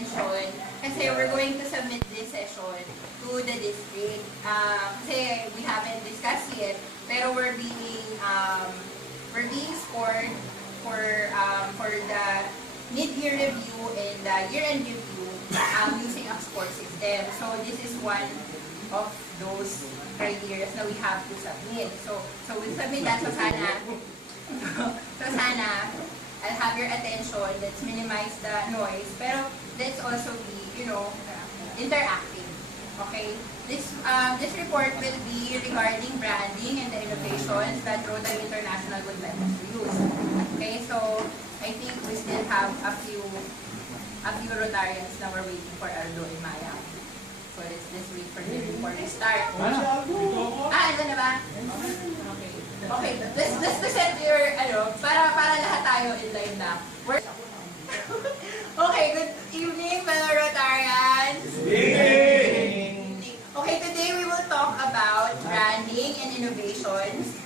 Kasi we're going to submit this session to the district. Kasi we haven't discussed yet, pero we're being scored for the mid-year review and the year-end review using a score system. So this is one of those criteria na we have to submit. So we'll submit that. So sana I'll have your attention. Let's minimize the noise. Pero let's also be, interactive. Okay? This report will be regarding branding and the innovations that Rotary International would like us to use. Okay? So I think we still have a few Rotarians na we're waiting for Aldo and Maya. So let's wait for them before we start. Ano na ba? Okay. Okay, let's present your, para lahat tayo in line na. Okay, good evening, fellow Rotarians. Good evening. Okay, today we will talk about branding and innovations,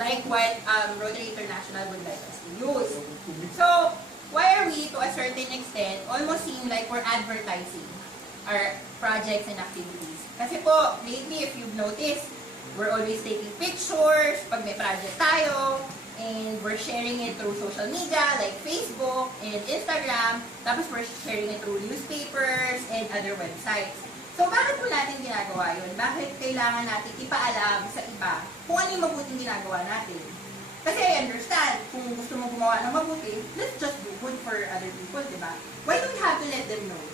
like what Rotary International would like us to use. So, why are we, to a certain extent, almost seem like we're advertising our projects and activities? Kasi po, lately, if you've noticed, we're always taking pictures pag may project tayo, and we're sharing it through social media like Facebook and Instagram, tapos we're sharing it through newspapers and other websites. So bakit po natin ginagawa yun? Bakit kailangan natin ipaalam sa iba kung ano yung mabuting ginagawa natin? Kasi I understand, kung gusto mo gumawa ng mabuti, let's just do good for other people, di ba? Why don't we have to let them know?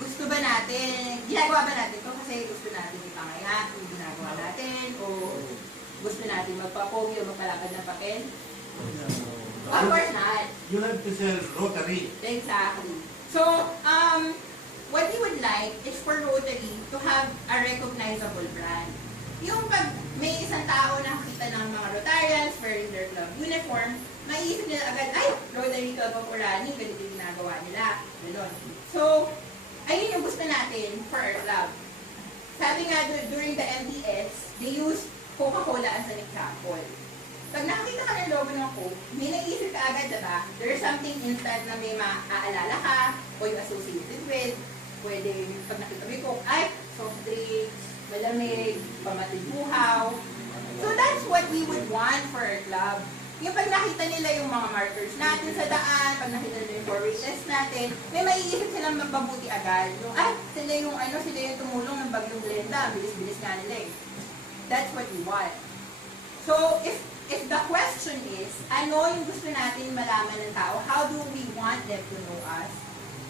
Gusto ba natin, ginagawa ba natin ito kasi gusto natin ipangaya kung ginagawa natin, o gusto natin magpa-pogi o magpalakad ng papel? Of course not. You have to sell Rotary. Exactly. So, what we would like is for Rotary to have a recognizable brand. Yung pag may isang tao na nakita ng mga Rotarians wearing their club uniform, maiisip nila agad, ay, Rotary Club of Orani, ganito yung ginagawa nila. Ganon. So, ayun yung gusto natin for our club. Sabi nga during the MDS, they use Coca-Cola as an example. Pag nakakita ka ng logo ng Coke, may naisip ka agad, diba? There's something instant na may maaalala ka o yung associated with. Pwede, pag nakita mo yung Coke, ay, soft drinks, malamig, pamatibuhaw. So that's what we would want for our club. Yung pag nakita nila yung mga markers natin sa daan, pag nakita nila yung four-way test natin, may maiisip silang mapabuti agad. Yung, sila yung tumulong ng bagyong Glenda, bilis-bilis nga nila eh. That's what we want. So, if the question is, ano yung gusto natin malaman ng tao, how do we want them to know us?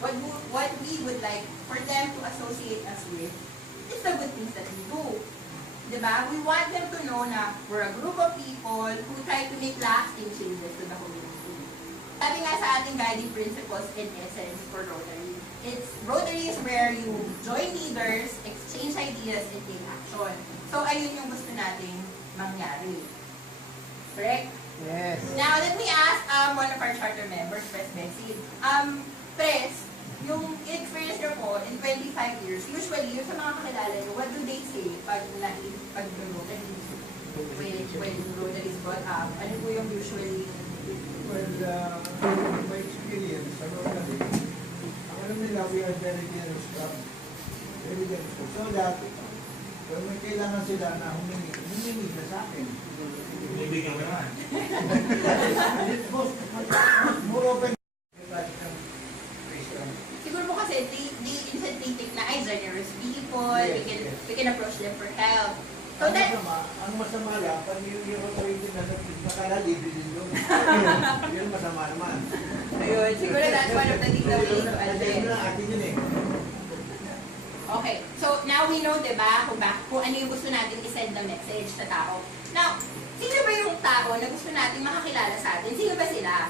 What we would like for them to associate us with is the good things that we do. Diba? We want them to know na we're a group of people who try to make lasting changes to the community. Sabi nga sa ating guiding principles in essence for Rotary, Rotary is where you join leaders, exchange ideas, and take action. So, ayun yung gusto nating mangyari. Correct? Yes. Now, let me ask one of our charter members, Pres Bessie. Pres, yung experience nyo po in 25 years, usually, yung sa mga kakilala nyo, what do they say pag Rotary, when Rotary is brought up? Ano po yung usually? Well, my experience, alam nila, we are very generous club. Very generous club. So that, when may kailangan sila na humingi na sa akin. Bibigyan mo naman. It's more open. Siguro po kasi, they instantly think na, ay, generous people, Yes, we can approach them for help. So Ang masama lang, pag yung Rotary din na nakala, libre din doon. Yun masama naman. ayun, siguro that's one of the things that we need to address. Atin yun eh. Okay, so now we know, diba, kung ano yung gusto natin i-send na message sa tao. Now, sino ba yung tao na gusto natin makakilala sa atin? Sino ba sila?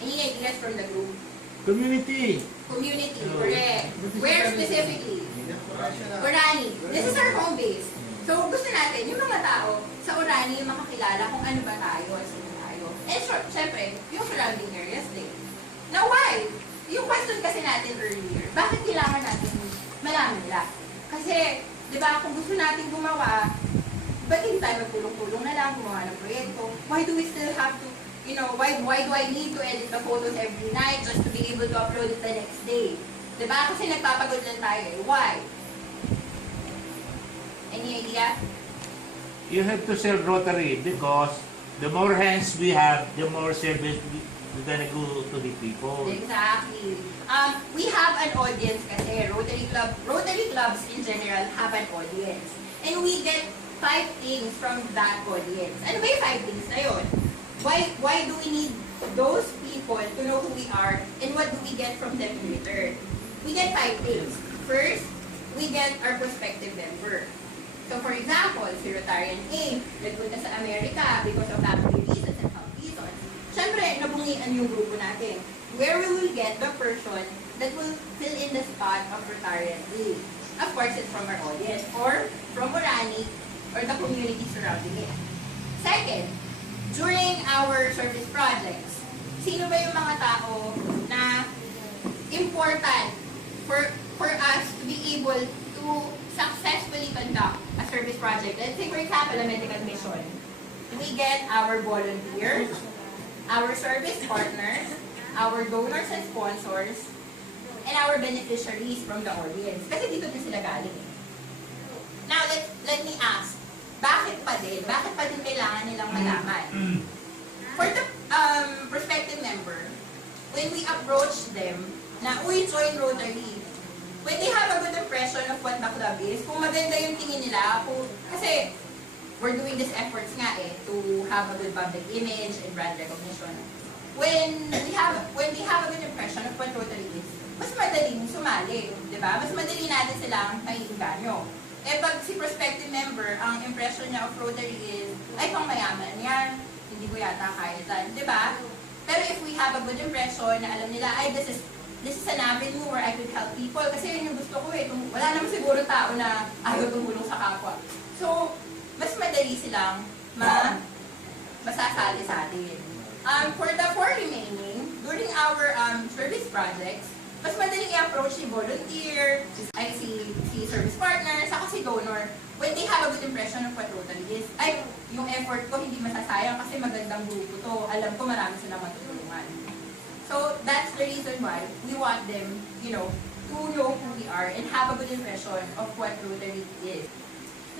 Any ideas from the group? Community. Community, correct. Where specifically? Orani. This is our home base. So, gusto natin, yung mga tao sa Orani, yung makakilala kung ano ba tayo, sino tayo. And syempre, yung surrounding areas din. Now, why? Yung question kasi natin earlier, bakit kailangan natin malaman nila? Kasi, di ba, kung gusto natin gumawa, ba't hindi tayo magtulong-tulong na lang, gumawa ng proyekto? Why do we still have to, why do I need to edit the photos every night just to be able to upload it the next day? Diba? Kasi nagpapagod lang tayo eh. Why? Any idea? You have to sell Rotary because the more hands we have, the more service we're gonna go to the people. Exactly. We have an audience kasi Rotary clubs in general have an audience. And we get 5 things from that audience. Ano ba yung 5 things na yun? Why do we need those people to know who we are and what do we get from them in return? We get 5 things. First, we get our prospective member. So for example, si Rotarian A, nagpunta sa Amerika because of family reasons and health reasons. Siyempre, nabungian yung grupo natin. Where we will get the person that will fill in the spot of Rotarian A. Of course, it's from our audience or from Orani or the community surrounding it. Second, during our service projects, sino ba yung mga tao na important for us to be able to successfully conduct a service project? Let's say, for example, a medical mission. We get our volunteers, our service partners, our donors and sponsors, and our beneficiaries from the audience. Kasi dito din sila galing. Now, let me ask, bakit pa din kailangan nilang malaman? For the prospective member, when we approach them na, uy, join Rotary, when they have a good impression of what the club is, kung maganda yung tingin nila, kasi we're doing these efforts nga to have a good public image and brand recognition. When they have a good impression of what Rotary is, mas madaling sumali, di ba? Mas madali natin silang maiinganyo. Pag si prospective member, ang impression niya of Rotary is, ay, pang mayaman yan, hindi ko yata kaya dyan, di ba? Pero if we have a good impression na alam nila, ay, this is an avenue where I could help people. Kasi yun yung gusto ko wala naman siguro tao na ayaw tumulong sa kapwa. So, mas madali silang masasali sa atin. For the 4 remaining, during our service projects, mas madaling i-approach si volunteer, si service partner, saka si donor. When they have a good impression of what Rotary is, ay, yung effort ko hindi masasayang kasi magandang grupo to. Alam ko marami silang matutulungan. So, that's the reason why we want them, to know who we are and have a good impression of what Rotary is.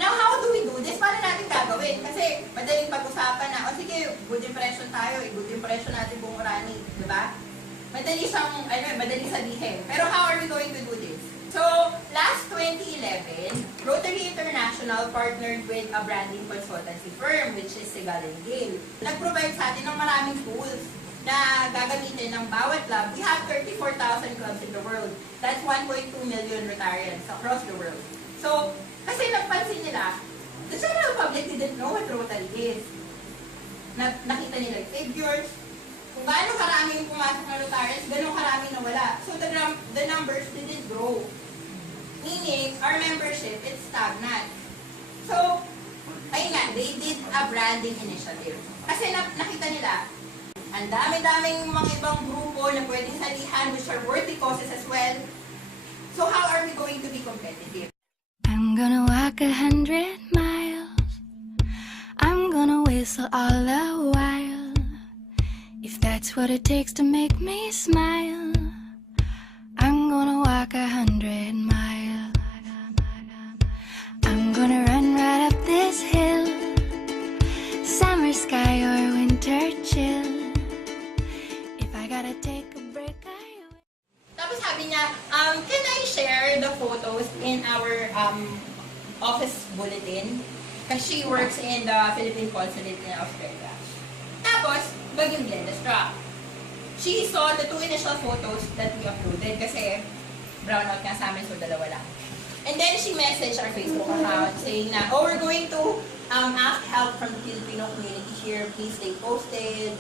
Now, how do we do this? Paano natin gagawin? Kasi madaling pag-usapan na, sige, good impression tayo, good impression natin buong Orani, di ba? Madali sabihin. Pero how are we going to do this? So, last 2011, Rotary International partnered with a branding consultancy firm, which is Segal & Gale. Nag-provide sa atin ng maraming tools na gagamitin ng bawat club. We have 34,000 clubs in the world. That's 1.2 million Rotarians across the world. So, kasi napansin nila, the general public didn't know what Rotary is. Nakita nila figures, kung gaano karami yung pumasok na Rotarians, gano'ng karami na wala. So, the numbers didn't grow. Meaning, our membership, it's stagnant. So, ayun nga, they did a branding initiative. Kasi nakita nila, ang dami-daming mga ibang grupo na pwedeng salihan which are worthy causes as well. So how are we going to be competitive? I'm gonna walk 100 miles. I'm gonna whistle all the while. If that's what it takes to make me smile, I'm gonna walk 100 miles. I'm gonna run right up this hill, summer sky or winter chill. If I gotta take a break, I will. Tapos sabi niya, can I share the photos in our office bulletin? Because she works in the Philippine Consulate in Australia. Tapos, bagong Glenda struck. She saw the 2 initial photos that we uploaded kasi brownout nga sa amin, so dalawa lang. And then she messaged our Facebook account saying na, oh, we're going to ask help from the Filipino community here. Please stay posted.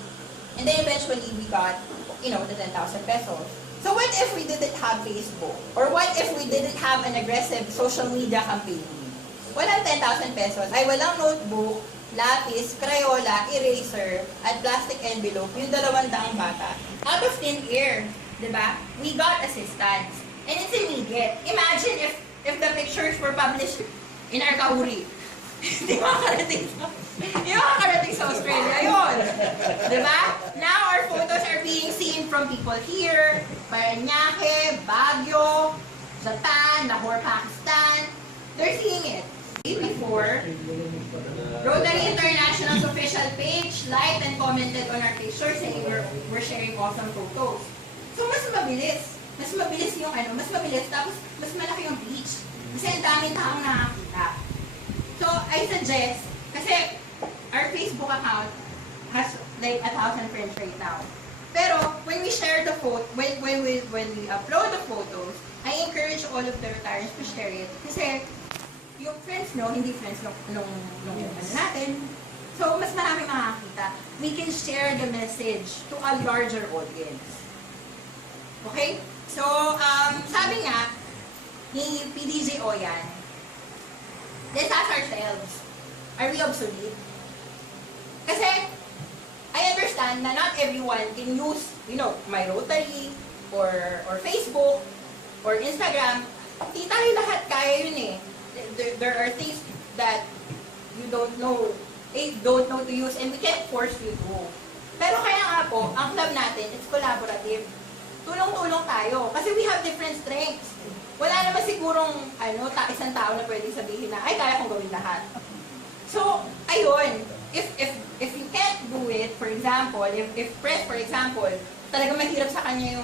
And then eventually we got, the 10,000 pesos. So what if we didn't have Facebook? Or what if we didn't have an aggressive social media campaign? Walang 10,000 pesos. Ay, walang notebook, lapis, crayola, eraser, at plastic envelope, yung 200 bata. Out of thin air, diba? We got assistance. And it's immediate. Imagine if the pictures were published in our kahuri. Di ba karating sa Yung makakarating sa Australia, yun. Diba? Now, our photos are being seen from people here, Parañaque, Baguio, Japan, Lahore, Pakistan. They're seeing it. Before, Rotary International's official page liked and commented on our picture saying we're sharing awesome photos. So, mas mabilis. Mas mabilis yung mas mabilis, tapos mas malaki yung reach. Kasi ang daming taong nakakita. So, I suggest, kasi our Facebook account has like 1,000 friends right now. Pero, when we share the photo, when we upload the photos, I encourage all of the Rotarians to share it. Kasi, yung friends nyo, hindi friends nung natin. So, mas marami makakita. We can share the message to a larger audience. Okay? So, sabi nga, ni PDJ Oyan, let's ask ourselves, are we obsolete? Kasi, I understand na not everyone can use, my Rotary, or Facebook, or Instagram. Hindi tayo lahat kaya yun eh. There are things that you don't know to use, and we can't force you to. Pero kaya nga po, ang club natin, it's collaborative. Tulong-tulong tayo. Kasi we have different strengths. Wala naman sigurong, isang tao na pwedeng sabihin na, ay, kaya kong gawin lahat. So, ayun. If you can't do it, for example, if Press, for example, talaga mahirap sa kanya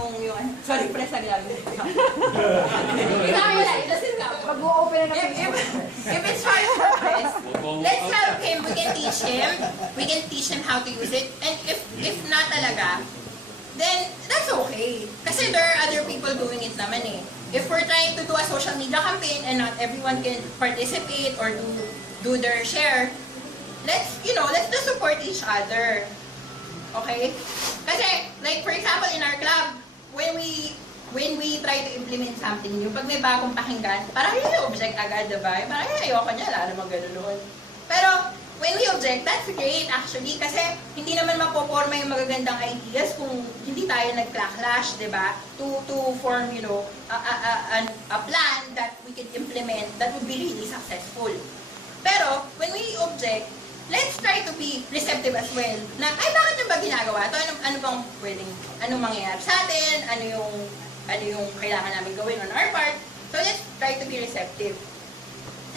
sorry, Press, naglalagay. Mag-o-open na If it's hard for Press, let's help him. We can teach him. We can teach him how to use it. And if not talaga, then that's okay. Kasi there are other people doing it naman eh. If we're trying to do a social media campaign and not everyone can participate or do their share, let's just support each other. Okay? Kasi, like for example, in our club, when we try to implement something new, pag may bagong pakinggan, parang yung object agad, diba? Parang ayoko niya, lalo mag-ganon. Pero, when we object, that's great actually, kasi hindi naman mapoporma yung magagandang ideas kung hindi tayo nag-clash, diba? To form, a plan that we can implement that would be really successful. Pero, when we object, let's try to be receptive as well. Na, ay, bakit nyo ba ginagawa ito? Ano bang pwedeng, anong mangyayari sa atin? Ano yung kailangan namin gawin on our part? So, let's try to be receptive.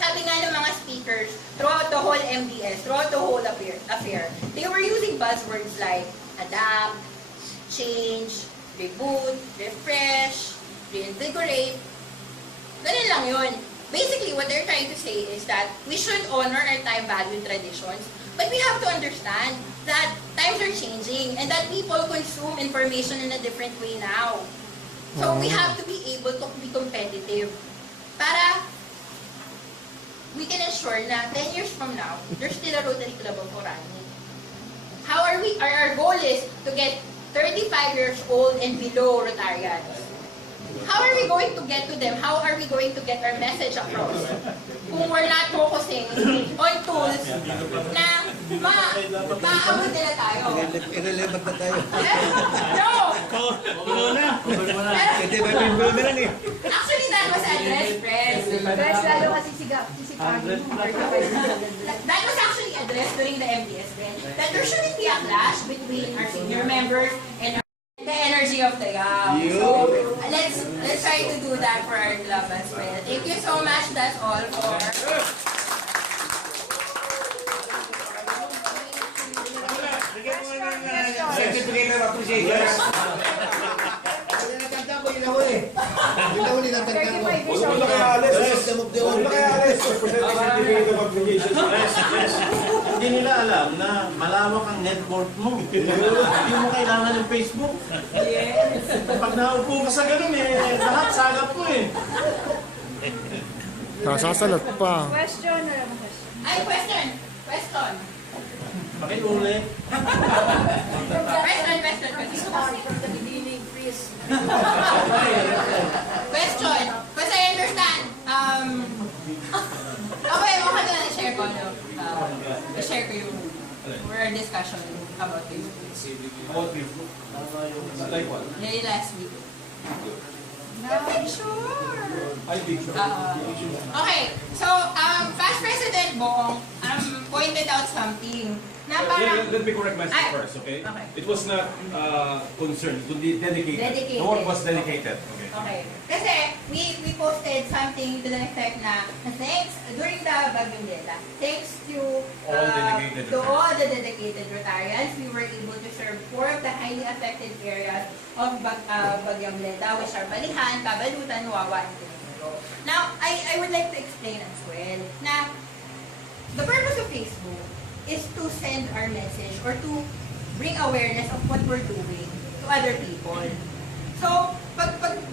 Sabi nga ng mga speakers, throughout the whole MDS, throughout the whole affair, they were using buzzwords like adapt, change, reboot, refresh, reinvigorate. Ganun lang yun. Basically, what they're trying to say is that we should honor our time-valued traditions, but we have to understand that times are changing and that people consume information in a different way now. So we have to be able to be competitive para we can ensure na 10 years from now, there's still a Rotary Club of Orani. How are we? Our goal is to get 35 years old and below Rotarians. How are we going to get to them? How are we going to get our message across? Kung we're not focusing on tools na maabot nila tayo. Irrelevant na tayo. No! Hindi ba may boomerang eh? Actually, that was addressed, Press. Press, lalo kasi sisipahin mo. That was actually addressed during the MDS then. That there shouldn't be a clash between our senior members and the energy of the young. So, let's try to do that for our club as well. Thank you so much. That's all for... Certificate of appreciation. Huwag na kaya alis. Huwag na kaya alis. Hindi nila alam na malawak ang network mo. Hindi mo kailangan ng Facebook. Yes. Pag naupo ka sa ganun lahat sagap mo Sasalat pa. Question or ano question? Ay, question. Pakiulit. Question. From the beginning, please. Question. Because I understand. Okay, okay na i-share ko. I-share ko yung discussion about Facebook. Like what? Yeah, last week. No, sure. I think so. Okay, so, past President Bong, pointed out something na parang Let me correct myself Ay, first, okay? okay. It was not concerned, to be dedicated. Dedicated. The work was dedicated. Okay. Okay. Kasi we posted something to the effect na thanks during the Bagyong Dela. Thanks to all the dedicated Rotarians, we were able to serve 4 of the highly affected areas of Bagyong Dela, which are Balihan, Cabalutan, Wawa, and Tinuro. Now, I would like to explain as well na the purpose of Facebook is to send our message or to bring awareness of what we're doing to other people. So,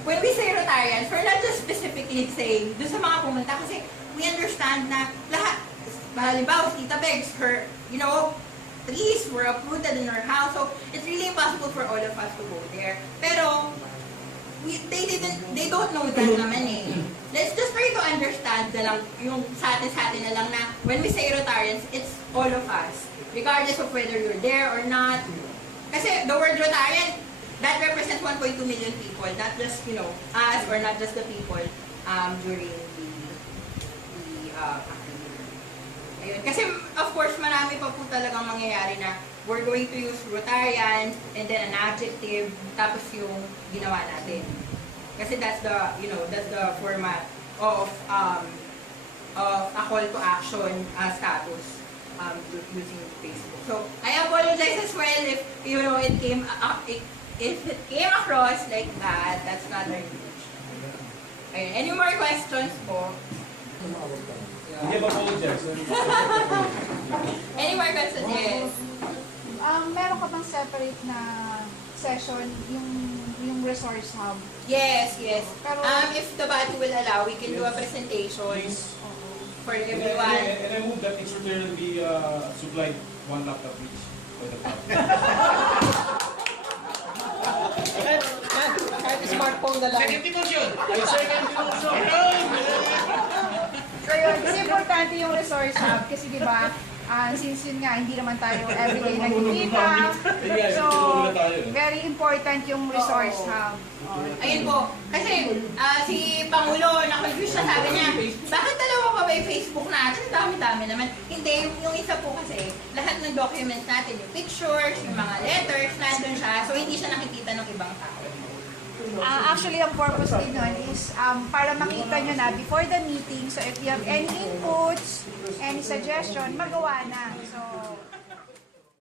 when we say Rotarians, we're not just specifically saying doon sa mga pumunta kasi we understand na lahat, halimbawa, si Tita Begs, her, trees were uprooted in her house, so it's really impossible for all of us to go there. Pero, they don't know that naman eh. Let's just try to understand na lang, yung sa atin na lang na when we say Rotarians, it's all of us. Regardless of whether you're there or not. Kasi the word Rotarian, that represents 1.2 million people, not just, us or not just the people during the ayun. Kasi, of course, marami pa po talagang mangyayari na we're going to use Rotarian and then an adjective, tapos yung ginawa natin. Kasi that's the format of a call to action status using Facebook. So, I apologize as well if, if it came across like that. That's not our intention. Ayun. Any more questions po? Hindi ba apologize? Any more questions? Yes. Meron ka bang separate na session, yung resource hub? Yes. Pero- If the body will allow, we can do a presentation Please. for And everyone. I move that each return be supplied 1 laptop each for the club. Second demotion! So yun, kasi importante yung resource hub kasi di ba, since yun nga, hindi naman tayo everyday nagkikita. So, very important yung resource hub. Ayun po. Kasi si Pangulo, na-confuse siya, sabi niya, bakit dalawa pa ba yung Facebook natin? Ang dami-dami naman. Hindi, yung isa po kasi, lahat ng documents natin, yung pictures, yung mga letters, nandun siya. So, hindi siya nakikita ng ibang tao. Actually, ang purpose din nun is para makita nyo na before the meeting. So, if you have any inputs, any suggestion, magawa na. So,